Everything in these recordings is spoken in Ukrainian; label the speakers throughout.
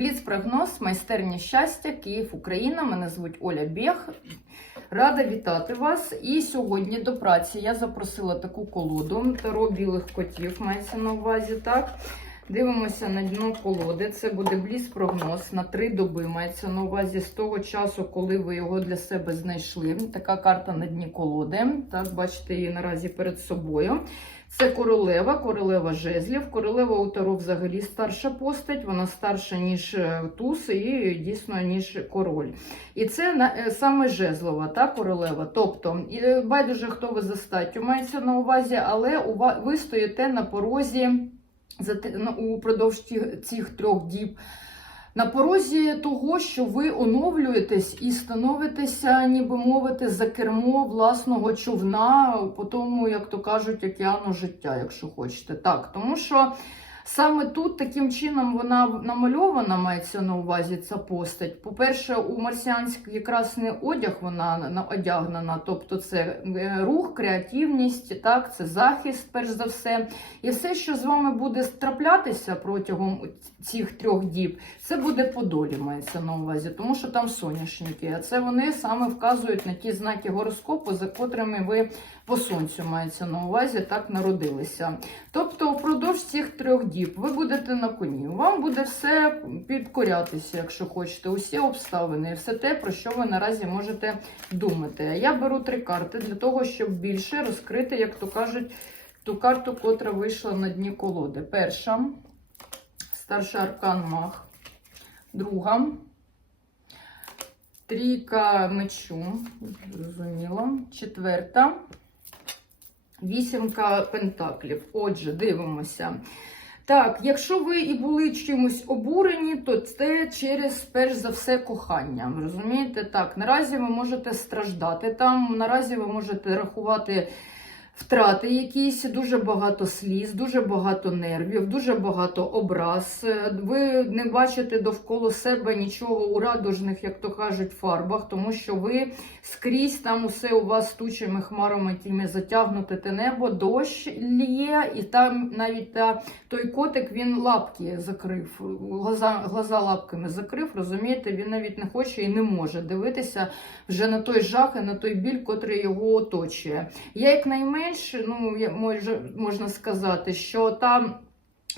Speaker 1: Бліц-прогноз, майстерня щастя, Київ, Україна. Мене звуть Оля Бєх. Рада вітати вас. І сьогодні до праці я запросила таку колоду Таро білих котів, мається на увазі, так? Дивимося на дно колоди. Це буде бліц-прогноз на три доби. Мається на увазі з того часу, коли ви його для себе знайшли. Така карта на дні колоди. Так, бачите її наразі перед собою. Це королева, королева жезлів. Королева у Таро взагалі старша постать, вона старша, ніж е, туз, і дійсно, ніж король. І це е, саме жезлова та королева. Тобто, е, байдуже, хто ви за статтю мається на увазі, але ви стоїте на порозі на- упродовж цих трьох діб. На порозі того, що ви оновлюєтесь і становитеся, ніби мовити, за кермо власного човна, по тому, як то кажуть, океану життя, якщо хочете. Так, тому що саме тут таким чином вона намальована, мається на увазі ця постать. По-перше, у марсіанський красний одяг вона на- одягнена, тобто це е, рух, креативність, так, це захист, перш за все. І все, що з вами буде траплятися протягом цих трьох діб, це буде по долі, мається на увазі, тому що там соняшники. А це вони саме вказують на ті знаки гороскопу, за котрими ви по сонцю мається на увазі, так народилися. Тобто, впродовж цих трьох діб ви будете на коні. Вам буде все підкорятися, якщо хочете, усі обставини, все те, про що ви наразі можете думати. Я беру три карти для того, щоб більше розкрити, як то кажуть, ту карту, котра вийшла на дні колоди. Перша старший аркан маг. Друга. Трійка мечу. Зрозуміло. Четверта. Вісімка пентаклів. Отже, дивимося. Так, якщо ви і були чимось обурені, то це через перш за все кохання. Розумієте? Так, наразі ви можете страждати там, наразі ви можете рахувати втрати якісь, дуже багато сліз, дуже багато нервів, дуже багато образ. Е, Ви не бачите довкола себе нічого у радужних, як то кажуть, фарбах, тому що ви скрізь там усе у вас тучами, хмарами тіми затягнуте те небо, дощ ліє, і там навіть та, той котик він лапки закрив, глаза, глаза лапками закрив, розумієте, він навіть не хоче і не може дивитися вже на той жах і на той біль, котрий його оточує. Я як найменш, ну може, можна сказати, що там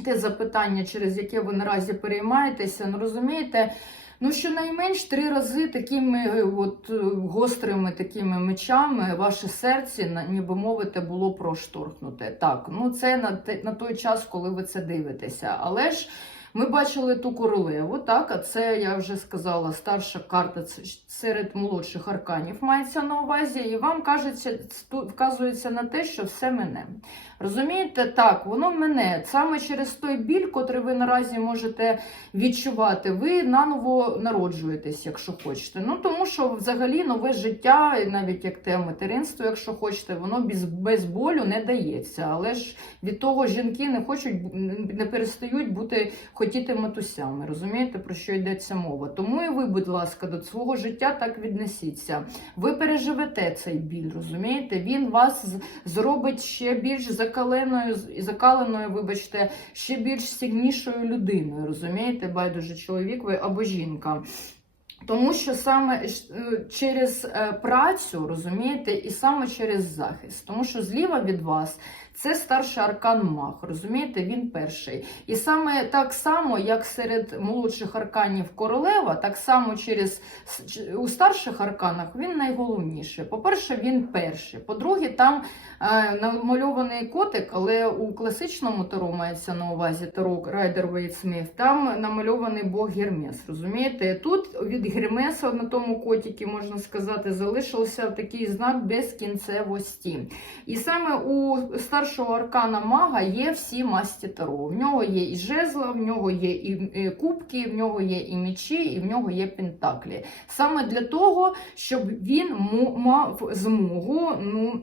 Speaker 1: те запитання, через яке ви наразі переймаєтеся, ну розумієте. Ну, щонайменш три рази такими е, от е, гострими такими мечами ваше серце, ніби мовити, було проштовхнуте. Так, ну це на, на той час, коли ви це дивитеся. Але ж ми бачили ту королеву, так, а це я вже сказала, старша карта серед молодших арканів мається на увазі, і вам кажеться, вказується на те, що все мене. Розумієте, так, воно мене саме через той біль, котрий ви наразі можете відчувати, ви наново народжуєтесь, якщо хочете. Ну тому що взагалі нове життя, навіть як те материнство, якщо хочете, воно без, без болю не дається. Але ж від того жінки не хочуть не перестають бути хотіти матусями. Розумієте, про що йдеться мова? Тому і ви, будь ласка, до свого життя так віднесіться. Ви переживете цей біль, розумієте? Він вас зробить ще більш закаленою, закаленою, вибачте, ще більш сильнішою людиною. Розумієте, байдуже чоловік ви або жінка. Тому що саме е, через е, працю, розумієте, і саме через захист. Тому що зліва від вас це старший аркан маг, розумієте, він перший. І саме так само, як серед молодших арканів королева, так само через у старших арканах він найголовніший. По-перше, він перший. По-друге, там е, намальований котик, але у класичному таро мається на увазі таро Райдер Вейт Сміт, там намальований Бог Гермес. Розумієте? Тут від Гермеса на тому котіки, можна сказати, залишився такий знак безкінцевості. І саме у старшого аркана мага є всі масті таро. В нього є і жезла, в нього є і кубки, в нього є і мечі, і в нього є пентаклі. Саме для того, щоб він мав змогу, ну.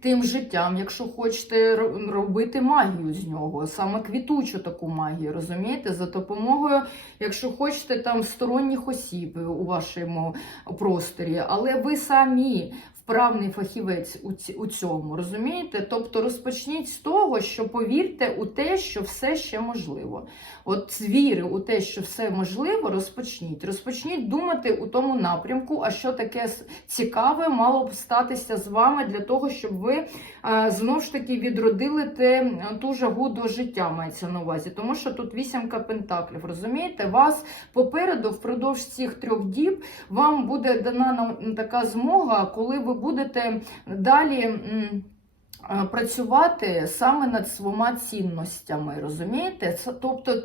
Speaker 1: Тим життям, якщо хочете робити магію з нього, саме квітучу таку магію, розумієте, за допомогою, якщо хочете, там сторонніх осіб у вашому просторі, але ви самі вправний фахівець у, цьому, розумієте? Тобто розпочніть з того, що повірте у те, що все ще можливо. От з віри у те, що все можливо, розпочніть. Розпочніть думати у тому напрямку, а що таке цікаве мало б статися з вами для того, щоб ви е, знов ж таки відродили те, ту жагу до життя, мається на увазі. Тому що тут вісімка пентаклів, розумієте? Вас попереду, впродовж цих трьох діб, вам буде дана така змога, коли ви будете далі. е, Працювати саме над своїми цінностями, розумієте? Тобто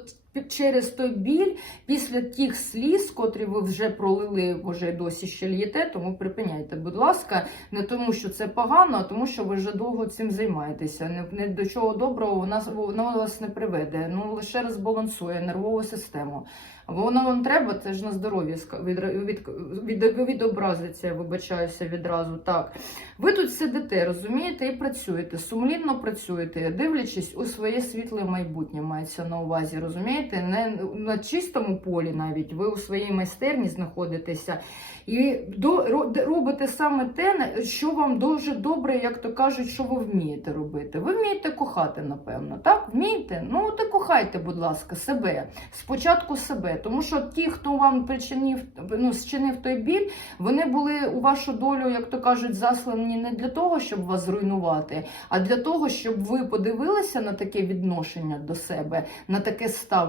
Speaker 1: через той біль, після тих сліз, котрі ви вже пролили, може досі ще л'єте, тому припиняйте, будь ласка, не тому, що це погано, а тому, що ви вже довго цим займаєтеся. Не, не до чого доброго вона, воно вас не приведе. Ну лише розбалансує нервову систему. Бо воно вам треба, це ж на здоров'я від, від, від, відобразиться, я вибачаюся відразу. Так. Ви тут сидите, розумієте, і працюєте, сумлінно працюєте, дивлячись у своє світле майбутнє, мається на увазі, розумієте? Не на чистому полі навіть, ви у своїй майстерні знаходитеся. І робите саме те, що вам дуже добре, як то кажуть, що ви вмієте робити. Ви вмієте кохати, напевно. Так? Вмієте? Ну, от і кохайте, будь ласка, себе. Спочатку себе. Тому що ті, хто вам причинив, ну, зчинив той біль, вони були у вашу долю, як то кажуть, заслані не для того, щоб вас зруйнувати, а для того, щоб ви подивилися на таке відношення до себе, на таке ставлення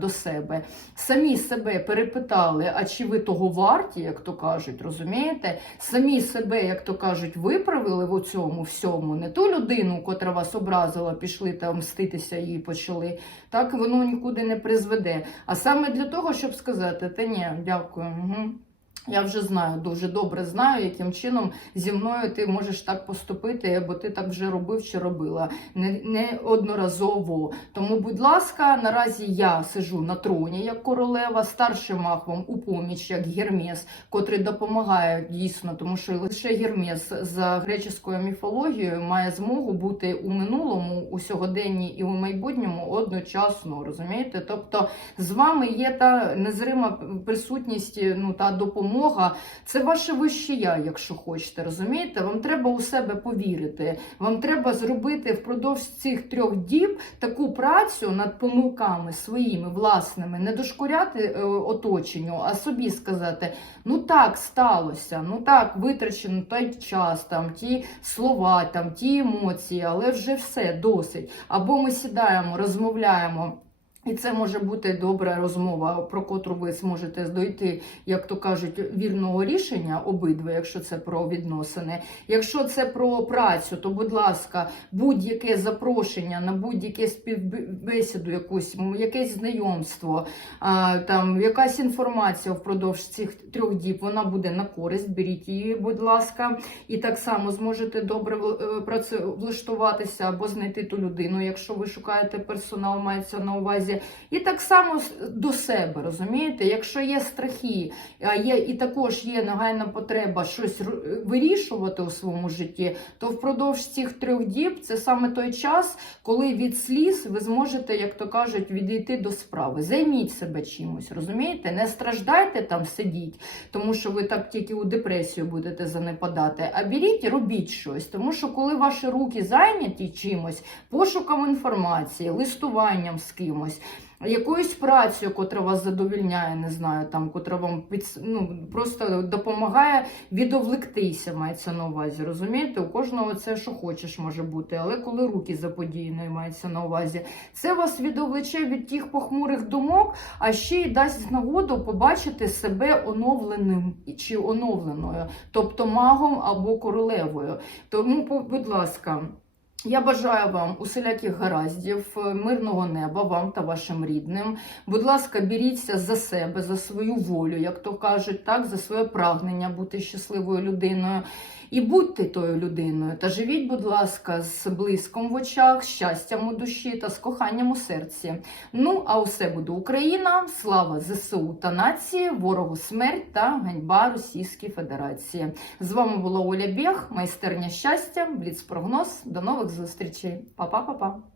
Speaker 1: до себе, самі себе перепитали, а чи ви того варті, як то кажуть, розумієте? Самі себе, як то кажуть, виправили в цьому всьому, не ту людину, котра вас образила, пішли там мститися їй почали. Так воно нікуди не призведе. А саме для того, щоб сказати, та ні, дякую. Угу. Я вже знаю, дуже добре знаю, яким чином зі мною ти можеш так поступити, бо ти так вже робив чи робила не, не одноразово. Тому, будь ласка, наразі я сижу на троні як королева, старший маг вам у поміч, як Гермес, котрий допомагає дійсно, тому що лише Гермес за греческою міфологією має змогу бути у минулому, у сьогоденні і у майбутньому одночасно. Розумієте? Тобто з вами є та незрима присутність, ну та допомога. Це ваше вище я, якщо хочете, розумієте? Вам треба у себе повірити. Вам треба зробити впродовж цих трьох діб таку працю над помилками своїми власними, не дошкуряти е, оточенню, а собі сказати: ну так сталося, ну так витрачено той час, там ті слова, там ті емоції, але вже все досить. Або ми сідаємо, розмовляємо. І це може бути добра розмова, про котру ви зможете дойти, як то кажуть, вірного рішення обидва, якщо це про відносини. Якщо це про працю, то будь ласка, будь-яке запрошення на будь-яке співбесіду, якусь якесь знайомство, а, там якась інформація впродовж цих трьох діб, вона буде на користь. Беріть її, будь ласка, і так само зможете добре е, працевлаштуватися або знайти ту людину, якщо ви шукаєте персонал, мається на увазі. І так само до себе, розумієте? Якщо є страхи, а є і також є нагальна потреба щось вирішувати у своєму житті, то впродовж цих трьох діб це саме той час, коли від сліз ви зможете, як то кажуть, відійти до справи. Займіть себе чимось, розумієте? Не страждайте там, сидіть, тому що ви так тільки у депресію будете занепадати. А беріть робіть щось, тому що коли ваші руки зайняті чимось, пошуком інформації, листуванням з кимось. Якоюсь працею, котра вас задовільняє, не знаю, там, котра вам під, ну, просто допомагає відовлектися, мається на увазі. Розумієте, у кожного це що хочеш може бути, але коли руки заподіяні, мається на увазі, це вас відовлече від тих похмурих думок, а ще й дасть нагоду побачити себе оновленим чи оновленою, тобто магом або королевою. Тому, будь ласка. Я бажаю вам усіляких гараздів, е, мирного неба вам та вашим рідним. Будь ласка, беріться за себе, за свою волю, як то кажуть, так, за своє прагнення бути щасливою людиною. І будьте тою людиною. Та живіть, будь ласка, з блиском в очах, щастям у душі та з коханням у серці. Ну, а усе буде Україна, слава ЗСУ та нації, ворогу смерть та ганьба Російської Федерації. З вами була Оля Бєх, майстерня щастя, Бліцпрогноз. До нових зустрічей. Па-па-па-па.